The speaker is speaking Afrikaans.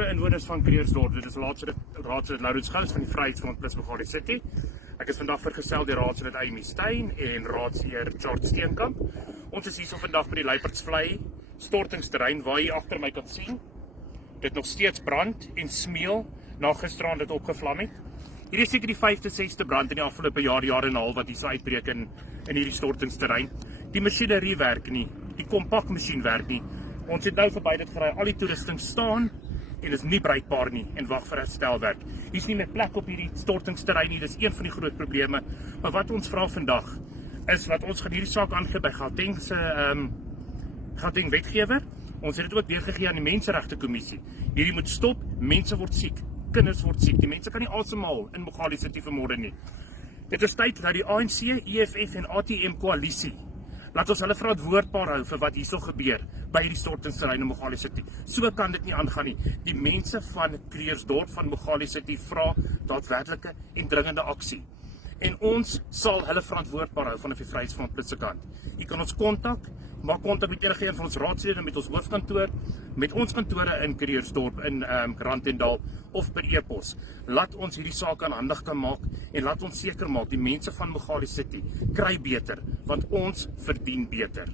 Goeiemôre inwoners van Kreersdorp. Dit is raadslid Laurens Gous van die Vryheidsfront plus Mogale City. Ek is vandag vergesel deur raadslid Amy Stein en raadsheer George Steenkamp. Ons is hier vandag by die Luiperdsvlei stortingsterrein waar jy agter my kan sien. Dit nog steeds brand en smeel na gisteraand dit opgevlam het. Hierdie is seker die 5de, 6de brand in die afgelope jaar en 'n half wat hier uitbreek in hierdie stortingsterrein. Die masjinerie werk nie, die kompakmasjien werk nie. Ons het nou verby dit gery, al die toerusting staan en is nie bruikbaar nie en wag vir herstelwerk. Hier is nie meer plek op hierdie stortingsterrein nie, dis een van die groot probleme. Maar wat ons vra vandag is wat ons gaan hierdie saak aangee by Gauteng se Gauteng wetgewer. Ons het dit ook deurgegee aan die Menseregte Kommissie. Hierdie moet stop, mense word siek, kinders word siek. Die mense kan nie asemhaal in Mogale City vanmôre nie. Dit is tyd dat die ANC, EFF en ATM koalisie laat ons hulle verantwoordbaar hou vir wat hierso gebeur by hierdie stortingsterrein in Mogale City. So kan dit nie aangaan nie. Die mense van Kreersdorp van Mogale City vra daadwerklike en dringende aksie. En ons sal hulle verantwoordbaar hou vanaf die Vryheidsfront plus se kant. Jy kan ons kontak, maak kontak met enige een van ons raadslede, met ons hoofkantoor, met ons kantore in Kreersdorp in Randendal of per e-pos. Laat ons hierdie saak aanhandig kan maak en laat ons seker maak die mense van Mogale City kry beter, want ons verdien beter.